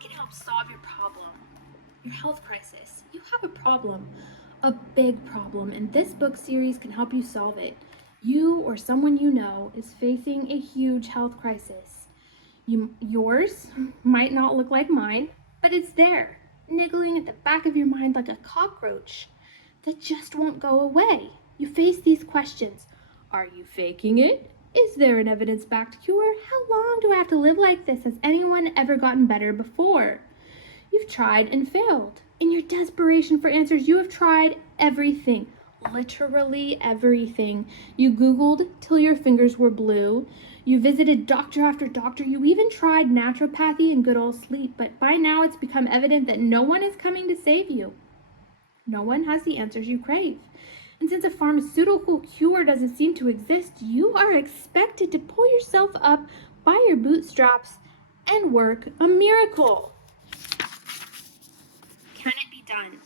can help solve your problem, your health crisis. You have a problem, a big problem, and this book series can help you solve it. You or someone you know is facing a huge health crisis. Yours might not look like mine, but it's there, niggling at the back of your mind like a cockroach that just won't go away. You face these questions. Are you faking it? Is there an evidence-backed cure? How long do I have to live like this? Has anyone ever gotten better before? You've tried and failed. In your desperation for answers, you have tried everything. Literally everything. You Googled till your fingers were blue. You visited doctor after doctor. You even tried naturopathy and good old sleep. But by now it's become evident that no one is coming to save you. No one has the answers you crave. And since a pharmaceutical cure doesn't seem to exist, you are expected to pull yourself up by your bootstraps and work a miracle. Can it be done?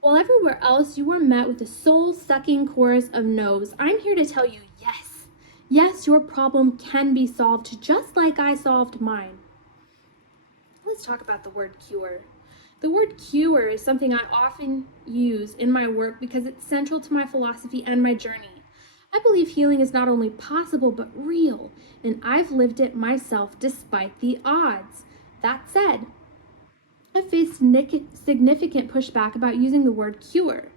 While everywhere else you were met with a soul-sucking chorus of no's, I'm here to tell you yes. Yes, your problem can be solved just like I solved mine. Let's talk about the word cure. The word cure is something I often use in my work because it's central to my philosophy and my journey. I believe healing is not only possible but real, and I've lived it myself despite the odds. That said, I've faced significant pushback about using the word cure.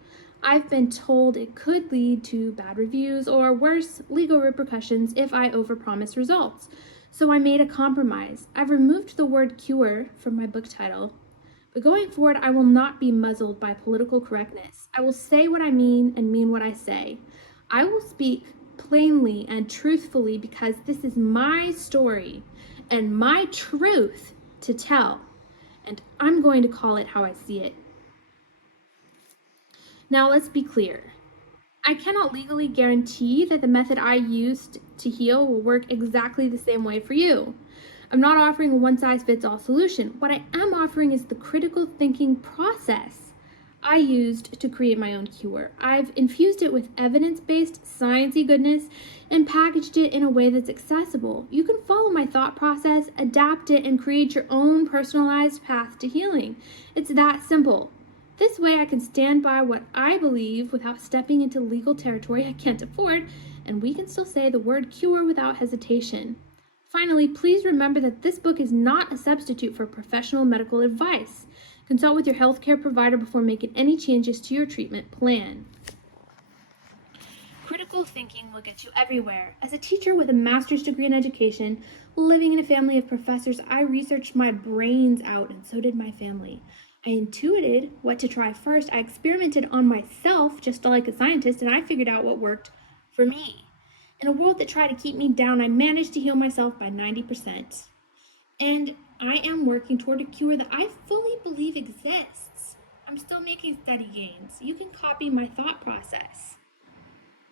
I've been told it could lead to bad reviews or worse, legal repercussions if I overpromise results. So I made a compromise. I've removed the word cure from my book title. But going forward, I will not be muzzled by political correctness. I will say what I mean and mean what I say. I will speak plainly and truthfully because this is my story and my truth to tell. And I'm going to call it how I see it. Now let's be clear. I cannot legally guarantee that the method I used to heal will work exactly the same way for you. I'm not offering a one-size-fits-all solution. What I am offering is the critical thinking process I used to create my own cure. I've infused it with evidence-based, sciencey goodness and packaged it in a way that's accessible. You can follow my thought process, adapt it, and create your own personalized path to healing. It's that simple. This way I can stand by what I believe without stepping into legal territory I can't afford, and we can still say the word cure without hesitation. Finally, please remember that this book is not a substitute for professional medical advice. Consult with your healthcare provider before making any changes to your treatment plan. Critical thinking will get you everywhere. As a teacher with a master's degree in education, living in a family of professors, I researched my brains out, and so did my family. I intuited what to try first. I experimented on myself, just like a scientist, and I figured out what worked for me. In a world that tried to keep me down, I managed to heal myself by 90%. And I am working toward a cure that I fully believe exists. I'm still making steady gains. You can copy my thought process.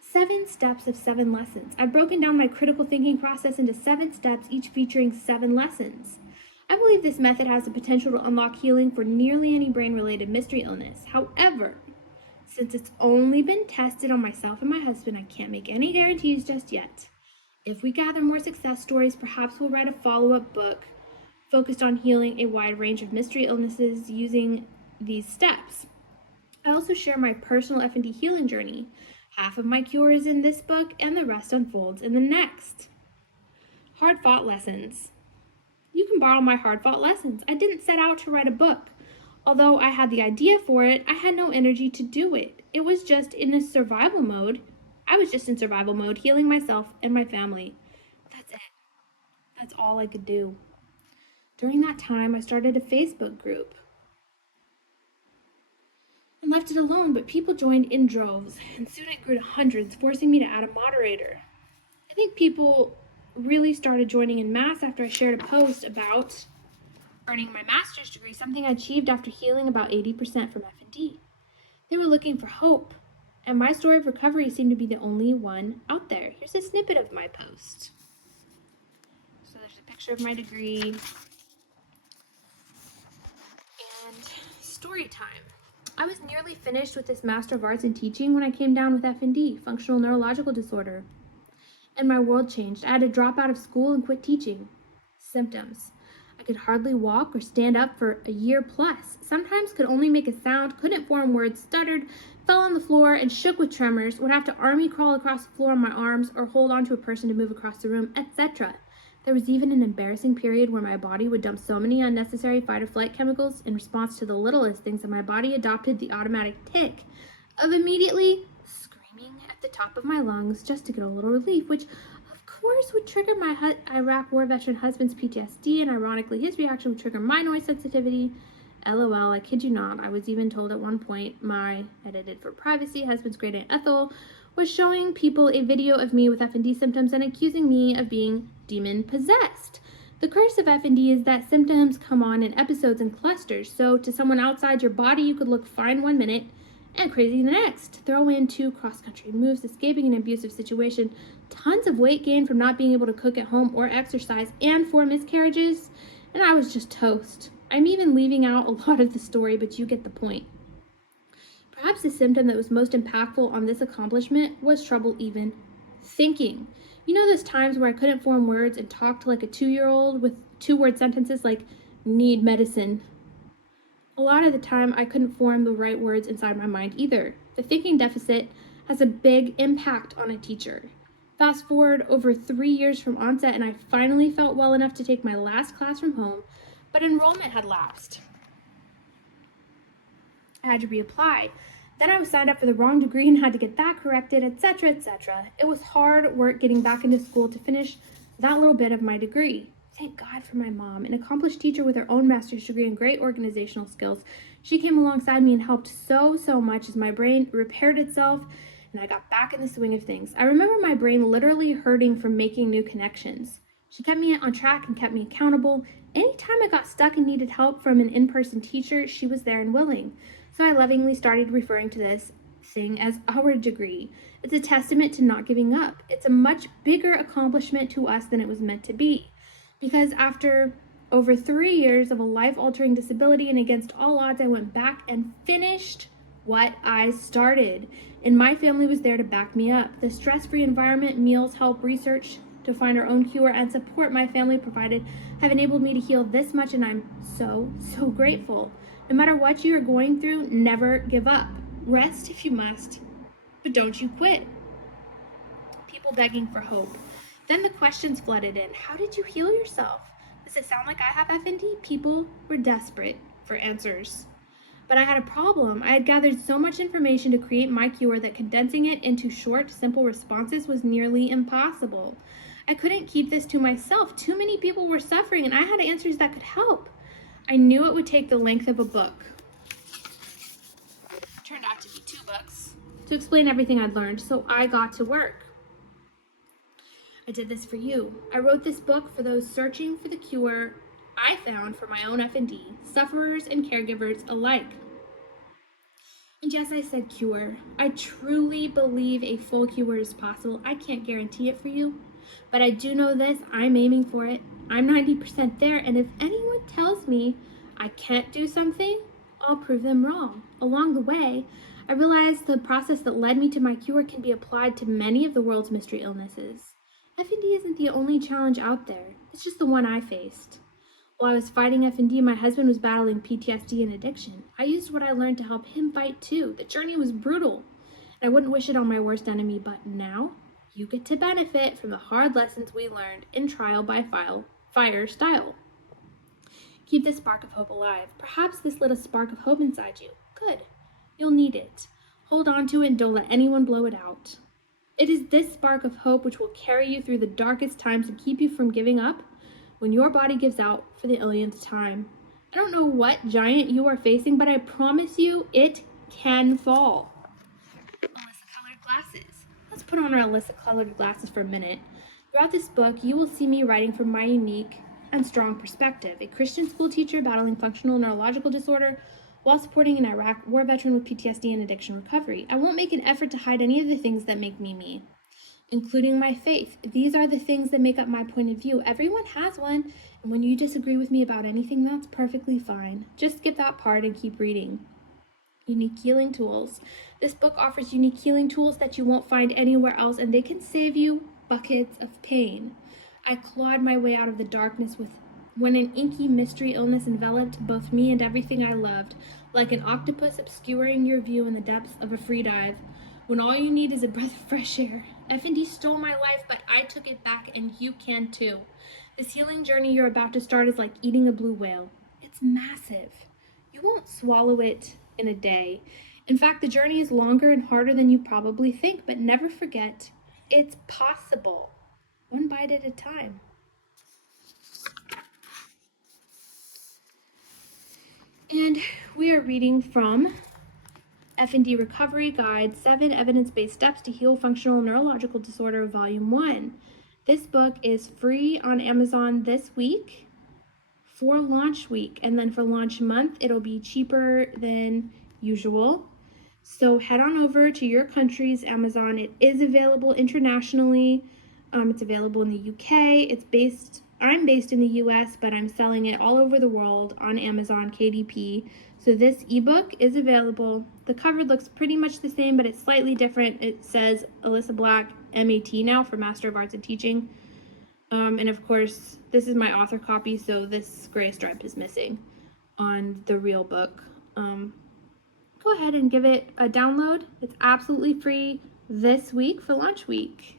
7 steps of 7 lessons. I've broken down my critical thinking process into 7 steps, each featuring 7 lessons. I believe this method has the potential to unlock healing for nearly any brain-related mystery illness. However, since it's only been tested on myself and my husband, I can't make any guarantees just yet. If we gather more success stories, perhaps we'll write a follow-up book focused on healing a wide range of mystery illnesses using these steps. I also share my personal F&D healing journey. Half of my cure is in this book, and the rest unfolds in the next. Hard-fought lessons. You can borrow my hard-fought lessons. I didn't set out to write a book. Although I had the idea for it, I had no energy to do it. It was just in a survival mode. I was just in survival mode, healing myself and my family. That's it. That's all I could do. During that time, I started a Facebook group and left it alone, but people joined in droves, and soon it grew to hundreds, forcing me to add a moderator. I think people really started joining in mass after I shared a post about earning my master's degree, something I achieved after healing about 80% from F&D. They were looking for hope, and my story of recovery seemed to be the only one out there. Here's a snippet of my post. So there's a picture of my degree, and story time. I was nearly finished with this Master of Arts in Teaching when I came down with F&D, functional neurological disorder, and my world changed. I had to drop out of school and quit teaching. Symptoms. I could hardly walk or stand up for a year plus. Sometimes could only make a sound, couldn't form words, stuttered, fell on the floor, and shook with tremors, would have to army crawl across the floor on my arms or hold onto a person to move across the room, etc. There was even an embarrassing period where my body would dump so many unnecessary fight or flight chemicals in response to the littlest things that my body adopted the automatic tic of immediately screaming at the top of my lungs just to get a little relief, which of course would trigger my Iraq war veteran husband's PTSD, and ironically his reaction would trigger my noise sensitivity. LOL, I kid you not. I was even told at one point my edited for privacy husband's great aunt Ethel was showing people a video of me with FND symptoms and accusing me of being demon possessed. The curse of FND is that symptoms come on in episodes and clusters, so to someone outside your body you could look fine one minute and crazy the next. Throw in 2 cross-country moves, escaping an abusive situation, tons of weight gain from not being able to cook at home or exercise, and 4 miscarriages, and I was just toast. I'm even leaving out a lot of the story, but you get the point. Perhaps the symptom that was most impactful on this accomplishment was trouble even thinking. You know those times where I couldn't form words and talked like a 2-year-old with 2-word sentences like, need medicine? A lot of the time, I couldn't form the right words inside my mind either. The thinking deficit has a big impact on a teacher. Fast forward over 3 years from onset, and I finally felt well enough to take my last class from home, but enrollment had lapsed. I had to reapply. Then I was signed up for the wrong degree and had to get that corrected, etc., etc. It was hard work getting back into school to finish that little bit of my degree. Thank God for my mom, an accomplished teacher with her own master's degree and great organizational skills. She came alongside me and helped so much as my brain repaired itself and I got back in the swing of things. I remember my brain literally hurting from making new connections. She kept me on track and kept me accountable. Anytime I got stuck and needed help from an in-person teacher, she was there and willing. So I lovingly started referring to this thing as our degree. It's a testament to not giving up. It's a much bigger accomplishment to us than it was meant to be. Because after over 3 years of a life-altering disability and against all odds, I went back and finished what I started. And my family was there to back me up. The stress-free environment, meals, help, research to find our own cure, and support my family provided have enabled me to heal this much, and I'm so grateful. No matter what you are going through, never give up. Rest if you must, but don't you quit. People begging for hope. Then the questions flooded in. How did you heal yourself? Does it sound like I have FND? People were desperate for answers. But I had a problem. I had gathered so much information to create my cure that condensing it into short, simple responses was nearly impossible. I couldn't keep this to myself. Too many people were suffering, and I had answers that could help. I knew it would take the length of a book. It turned out to be 2 books to explain everything I'd learned, so I got to work. I did this for you. I wrote this book for those searching for the cure I found for my own FND, sufferers and caregivers alike. And yes, I said cure. I truly believe a full cure is possible. I can't guarantee it for you, but I do know this, I'm aiming for it. I'm 90% there, and if anyone tells me I can't do something, I'll prove them wrong. Along the way, I realized the process that led me to my cure can be applied to many of the world's mystery illnesses. FND isn't the only challenge out there. It's just the one I faced. While I was fighting FND, my husband was battling PTSD and addiction. I used what I learned to help him fight too. The journey was brutal, and I wouldn't wish it on my worst enemy, but now you get to benefit from the hard lessons we learned in trial by fire style. Keep this spark of hope alive. Perhaps this lit a spark of hope inside you. Good. You'll need it. Hold on to it and don't let anyone blow it out. It is this spark of hope which will carry you through the darkest times and keep you from giving up when your body gives out for the millionth time. I don't know what giant you are facing, but I promise you it can fall. Alyssa-colored glasses. Let's put on our Alyssa-colored glasses for a minute. Throughout this book, you will see me writing from my unique and strong perspective. A Christian school teacher battling functional neurological disorder while supporting an Iraq war veteran with PTSD and addiction recovery. I won't make an effort to hide any of the things that make me me, including my faith. These are the things that make up my point of view. Everyone has one, and when you disagree with me about anything, that's perfectly fine. Just skip that part and keep reading. Unique healing tools. This book offers unique healing tools that you won't find anywhere else, and they can save you buckets of pain. I clawed my way out of the darkness when an inky mystery illness enveloped both me and everything I loved, like an octopus obscuring your view in the depths of a free dive, when all you need is a breath of fresh air. F&D stole my life, but I took it back, and you can too. This healing journey you're about to start is like eating a blue whale. It's massive. You won't swallow it in a day. In fact, the journey is longer and harder than you probably think, but never forget, it's possible. One bite at a time. And we are reading from F&D Recovery Guide, 7 Evidence-Based Steps to Heal Functional Neurological Disorder, Volume 1. This book is free on Amazon this week for launch week, and then for launch month, it'll be cheaper than usual. So head on over to your country's Amazon. It is available internationally. It's available in the UK. I'm based in the US, but I'm selling it all over the world on Amazon KDP. So this ebook is available. The cover looks pretty much the same, but it's slightly different. It says Alyssa Black, MAT now for Master of Arts in Teaching. And of course, this is my author copy, so this gray stripe is missing on the real book. Go ahead and give it a download. It's absolutely free this week for launch week.